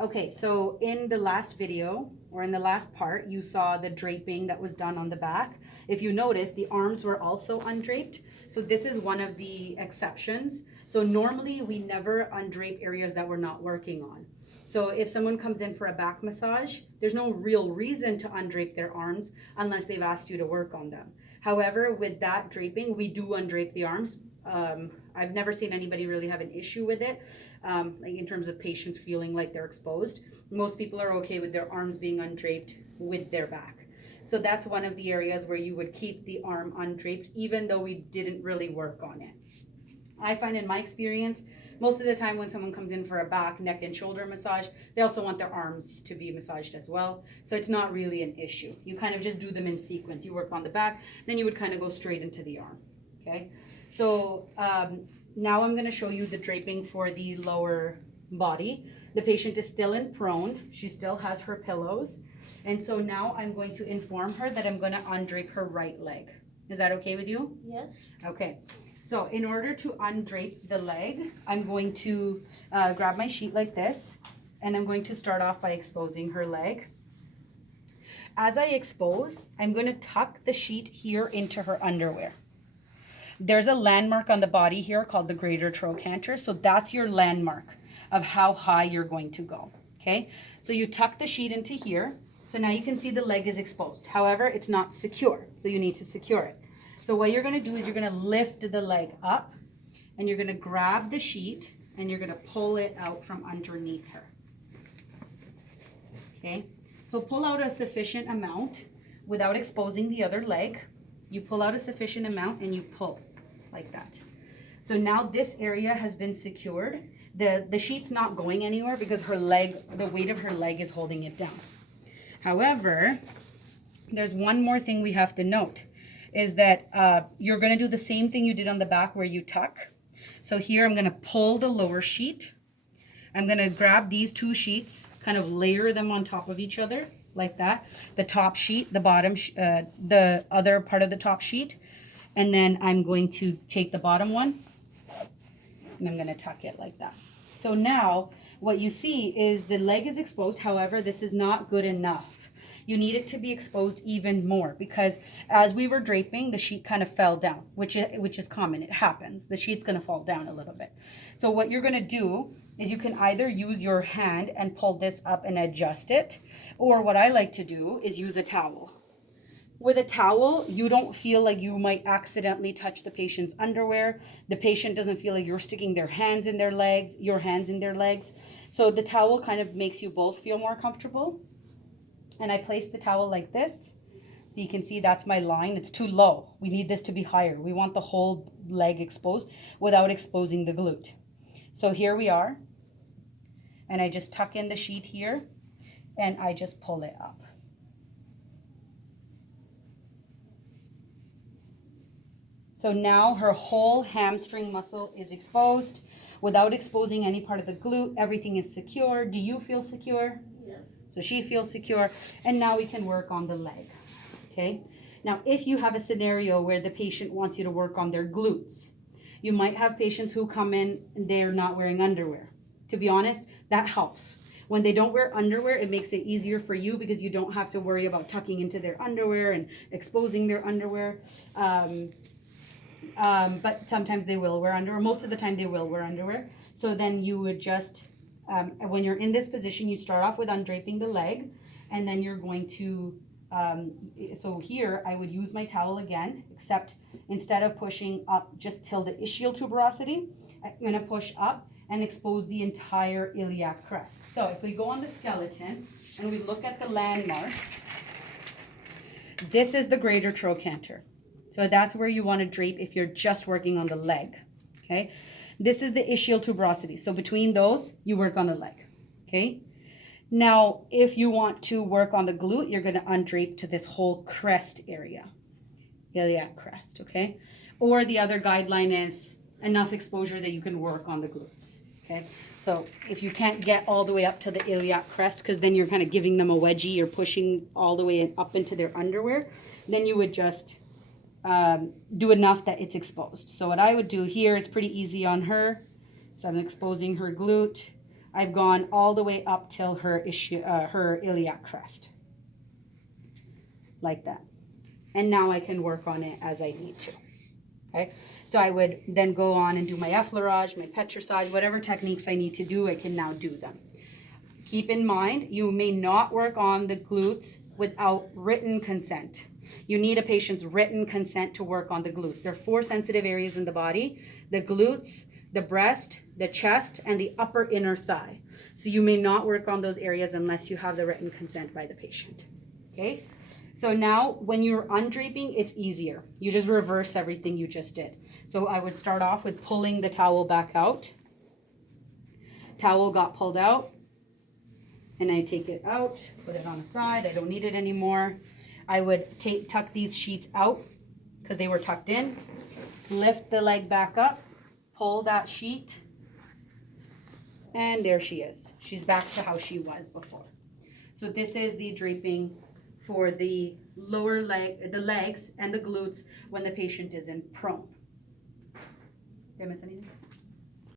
Okay, so in the last video, or in the last part, you saw the draping that was done on the back. If you notice, the arms were also undraped. So this is one of the exceptions. So normally we never undrape areas that we're not working on. So if someone comes in for a back massage, there's no real reason to undrape their arms unless they've asked you to work on them. However, with that draping, we do undrape the arms. I've never seen anybody really have an issue with it, like in terms of patients feeling like they're exposed. Most people are okay with their arms being undraped with their back. So that's one of the areas where you would keep the arm undraped, even though we didn't really work on it. I find in my experience, most of the time when someone comes in for a back, neck, and shoulder massage, they also want their arms to be massaged as well. So it's not really an issue. You kind of just do them in sequence. You work on the back, then you would kind of go straight into the arm. Okay, so now I'm going to show you the draping for the lower body. The patient is still in prone. She still has her pillows. And so now I'm going to inform her that I'm going to undrape her right leg. Is that okay with you? Yes. Okay. So in order to undrape the leg, I'm going to grab my sheet like this, and I'm going to start off by exposing her leg. As I expose, I'm going to tuck the sheet here into her underwear. There's a landmark on the body here called the greater trochanter. So that's your landmark of how high you're going to go. Okay, so you tuck the sheet into here. So now you can see the leg is exposed. However, it's not secure, so you need to secure it. So what you're going to do is you're going to lift the leg up, and you're going to grab the sheet, and you're going to pull it out from underneath her. Okay, so pull out a sufficient amount without exposing the other leg. You pull out a sufficient amount and you pull like that. So now this area has been secured. The sheet's not going anywhere because her leg, the weight of her leg is holding it down. However, there's one more thing we have to note, is that you're going to do the same thing you did on the back where you tuck. So here I'm going to pull the lower sheet. I'm going to grab these two sheets, kind of layer them on top of each other like that. The top sheet, the bottom, the other part of the top sheet. And then I'm going to take the bottom one and I'm going to tuck it like that. So now what you see is the leg is exposed. However, this is not good enough. You need it to be exposed even more, because as we were draping, the sheet kind of fell down, which is common. It happens. The sheet's going to fall down a little bit. So what you're going to do is you can either use your hand and pull this up and adjust it, or what I like to do is use a towel. With a towel, you don't feel like you might accidentally touch the patient's underwear. The patient doesn't feel like you're sticking their hands in their legs, your hands in their legs. So the towel kind of makes you both feel more comfortable. And I place the towel like this. So you can see that's my line. It's too low. We need this to be higher. We want the whole leg exposed without exposing the glute. So here we are. And I just tuck in the sheet here and I just pull it up. So now her whole hamstring muscle is exposed without exposing any part of the glute. Everything is secure. Do you feel secure? Yeah. So she feels secure. And now we can work on the leg. Okay. Now, if you have a scenario where the patient wants you to work on their glutes, you might have patients who come in and they're not wearing underwear. To be honest, that helps. When they don't wear underwear, it makes it easier for you because you don't have to worry about tucking into their underwear and exposing their underwear. But sometimes they will wear underwear. Most of the time they will wear underwear. So then you would just, when you're in this position, you start off with undraping the leg, and then you're going to, so here I would use my towel again, except instead of pushing up just till the ischial tuberosity, I'm going to push up and expose the entire iliac crest. So if we go on the skeleton and we look at the landmarks, this is the greater trochanter. So that's where you want to drape if you're just working on the leg, okay? This is the ischial tuberosity. So between those, you work on the leg, okay? Now, if you want to work on the glute, you're going to undrape to this whole crest area, iliac crest, okay? Or the other guideline is enough exposure that you can work on the glutes, okay? So if you can't get all the way up to the iliac crest, because then you're kind of giving them a wedgie, you're pushing all the way up into their underwear, then you would just do enough that it's exposed. So what I would do here, it's pretty easy on her. So I'm exposing her glute. I've gone all the way up till her iliac crest. Like that. And now I can work on it as I need to. Okay, so I would then go on and do my effleurage, my petrissage, whatever techniques I need to do, I can now do them. Keep in mind, you may not work on the glutes without written consent. You need a patient's written consent to work on the glutes. There are 4 sensitive areas in the body: the glutes, the breast, the chest, and the upper inner thigh. So you may not work on those areas unless you have the written consent by the patient. Okay? So now when you're undraping, it's easier. You just reverse everything you just did. So I would start off with pulling the towel back out. Towel got pulled out, and I take it out, put it on the side. I don't need it anymore. I would tuck these sheets out because they were tucked in. Lift the leg back up, pull that sheet, and there she is. She's back to how she was before. So this is the draping for the lower leg, the legs and the glutes when the patient is in prone. Did I miss anything?